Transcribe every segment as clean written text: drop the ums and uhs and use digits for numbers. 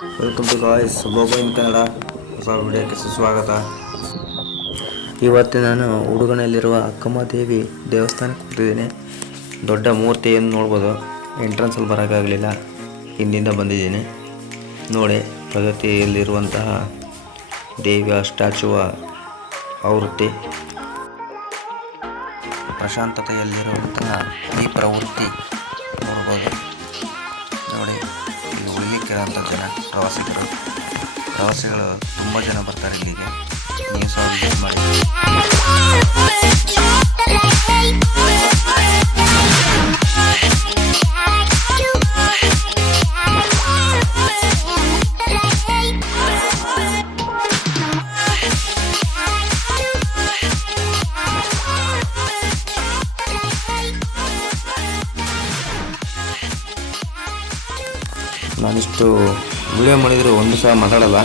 Welcome to guys ಗೋಗೋ ಇನ್ ಕನ್ನಡ ಹೊಸ ವಿಡಿಯೋಕ್ಕೆ ಸುಸ್ವಾಗತ. ಇವತ್ತು ನಾನು ಉಡುಗನಲ್ಲಿರುವ ಅಕ್ಕಮಹಾದೇವಿ ದೇವಸ್ಥಾನಕ್ಕೆ ಹೋಗ್ತಿದ್ದೀನಿ. ದೊಡ್ಡ ಮೂರ್ತಿಯನ್ನು ನೋಡ್ಬೋದು. ಎಂಟ್ರೆನ್ಸಲ್ಲಿ ಬರೋಕ್ಕಾಗಲಿಲ್ಲ, ಹಿಂದಿಂದ ಬಂದಿದ್ದೀನಿ. ನೋಡಿ, ಪ್ರಗತಿಯಲ್ಲಿರುವಂತಹ ದೇವಿಯ ಸ್ಟ್ಯಾಚುವ ಆವೃತ್ತಿ, ಪ್ರಶಾಂತತೆಯಲ್ಲಿರುವಂತಹ ಈ ಪ್ರವೃತ್ತಿ ನೋಡ್ಬೋದು. ನೋಡಿ, ಇಲ್ಲಿ ಉಳಿಲಿಕ್ಕಿರೋಂಥ ಪ್ರವಾಸಿಗಳು ತುಂಬ ಜನ ಬರ್ತಾರೆ ಇಲ್ಲಿಗೆ. ನೀವು ಸಹ ವಿಸಿಟ್ ಮಾಡಿ. ನಾನಿಷ್ಟು ವಿಡಿಯೋ ಮಾಡಿದರೂ ಒಂದು ಸಹ ಮಾತಾಡಲ್ಲ,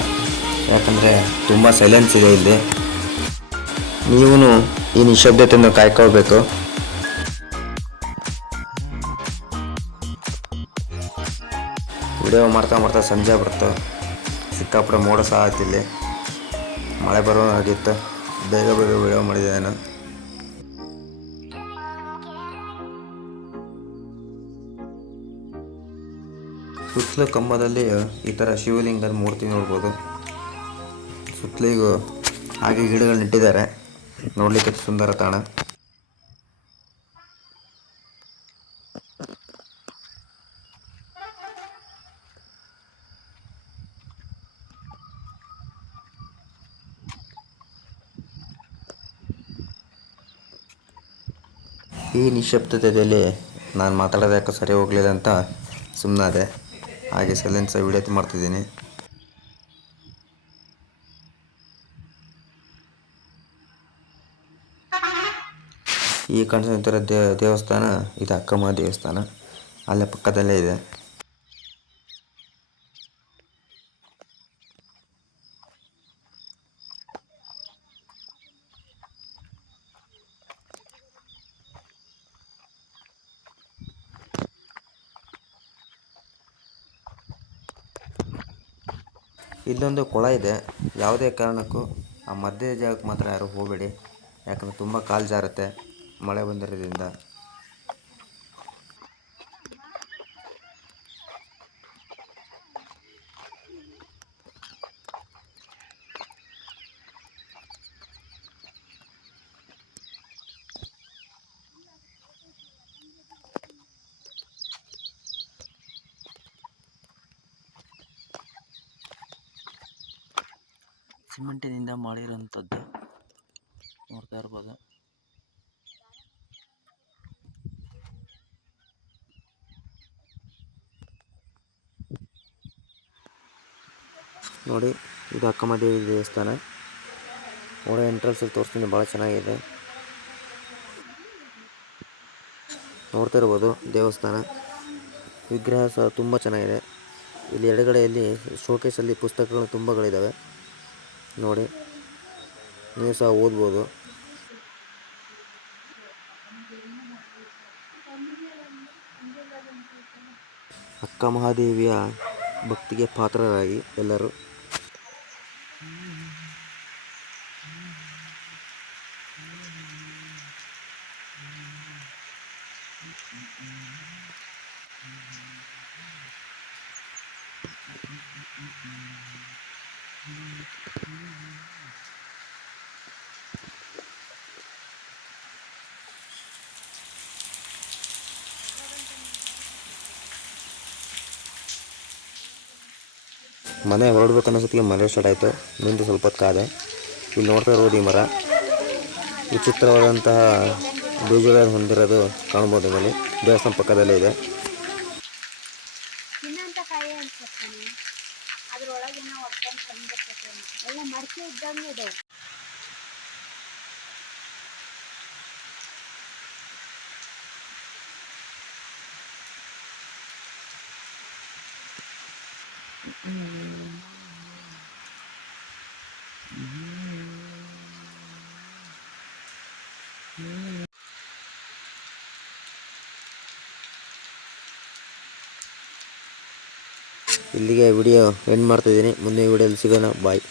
ಯಾಕಂದರೆ ತುಂಬ ಸೈಲೆನ್ಸ್ ಇದೆ ಇಲ್ಲಿ. ನೀವು ಈ ನಿಶಬ್ದತೆಯನ್ನು ಕಾಯ್ಕೋಬೇಕು. ವಿಡಿಯೋ ಮಾಡ್ತಾ ಸಂಜೆ ಬರುತ್ತೆ. ಸಿಕ್ಕಾಪಟ್ಟೆ ಮೋಡ ಸಹ ಆಯ್ತು, ಇಲ್ಲಿ ಮಳೆ ಬರೋ ಆಗಿತ್ತು. ಬೇಗ ವಿಡಿಯೋ ಮಾಡಿದೆ ನಾನು. ಸುತ್ತಲೂ ಕಂಬದಲ್ಲಿ ಈ ಥರ ಶಿವಲಿಂಗದ ಮೂರ್ತಿ ನೋಡ್ಬೋದು. ಸುತ್ತಲಿಗೂ ಹಾಗೆ ಗಿಡಗಳು ನೆಟ್ಟಿದ್ದಾರೆ, ನೋಡಲಿಕ್ಕೆ ಸುಂದರ ತಾಣ. ಈ ನಿಶ್ಶಬ್ದತೆಯಲ್ಲಿ ನಾನು ಮಾತಾಡೋದು ಯಾಕೆ ಸರಿ ಹೋಗಲಿಲ್ಲ ಅಂತ ಸುಮ್ಮನಾದೆ. ಹಾಗೆ ಸೈಲೆನ್ಸ್ ವಿಡಿಯೋ ಮಾಡ್ತಿದ್ದೀನಿ. ಈ ಕಾಣಿಸುತ್ತಿರೋ ದೇವಸ್ಥಾನ ಇದು ಅಕ್ಕಮ್ಮ ದೇವಸ್ಥಾನ, ಅಲ್ಲೇ ಪಕ್ಕದಲ್ಲೇ ಇದೆ. ಇಲ್ಲೊಂದು ಕೊಳ ಇದೆ. ಯಾವುದೇ ಕಾರಣಕ್ಕೂ ಆ ಮಧ್ಯ ಜಾಗಕ್ಕೆ ಮಾತ್ರ ಯಾರು ಹೋಗಬೇಡಿ, ಯಾಕಂದರೆ ತುಂಬ ಕಾಲು ಜಾರುತ್ತೆ ಮಳೆ ಬಂದಿರೋದ್ರಿಂದ. ಸಿಮೆಂಟಿನಿಂದ ಮಾಡಿರೋಂಥದ್ದು ನೋಡ್ತಾ ಇರ್ಬೋದು. ನೋಡಿ, ಇದು ಅಕ್ಕಮಹಾದೇವಿ ದೇವಸ್ಥಾನ. ಒಳ್ಳೆ ಎಂಟ್ರೆನ್ಸಲ್ಲಿ ತೋರಿಸ್ತೀನಿ, ಭಾಳ ಚೆನ್ನಾಗಿದೆ. ನೋಡ್ತಾ ಇರ್ಬೋದು ದೇವಸ್ಥಾನ. ವಿಗ್ರಹ ಸಹ ತುಂಬ ಚೆನ್ನಾಗಿದೆ. ಇಲ್ಲಿ ಎಡಗಡೆಯಲ್ಲಿ ಶೋಕೇಸಲ್ಲಿ ಪುಸ್ತಕಗಳು ತುಂಬಗಳಿದ್ದಾವೆ. ನೋಡಿ, ನೀವು ಸಹ ಓದ್ಬೋದು. ಅಕ್ಕ ಮಹಾದೇವಿಯ ಭಕ್ತಿಗೆ ಪಾತ್ರರಾಗಿ ಎಲ್ಲರೂ. ಮನೆ ಹೊರಡ್ಬೇಕು ಅನ್ನೋಸತ್ತಿಗೆ ಮಳೆ ಸ್ಟಾರ್ಟ್ ಆಯಿತು. ನಿಂತು ಸ್ವಲ್ಪ ಹೊತ್ತು ಕಾದೆ. ಇಲ್ಲಿ ನೋಡ್ತಾ ಇರೋದು ಈ ಮರ ವಿಚಿತ್ರವಾದಂತಹ ಬೀಜಗಳನ್ನು ಹೊಂದಿರೋದು ಕಾಣ್ಬೋದು. ಇಲ್ಲಿ ದೇವಸ್ಥಾನ ಪಕ್ಕದಲ್ಲೇ ಇದೆ. ಇಲ್ಲಿಗೆ ವಿಡಿಯೋ ಎಂಡ್ ಮಾಡ್ತಾಯಿದ್ದೀನಿ. ಮುಂದಿನ ವಿಡಿಯೋದಲ್ಲಿ ಸಿಗೋಣ. ಬಾಯ್.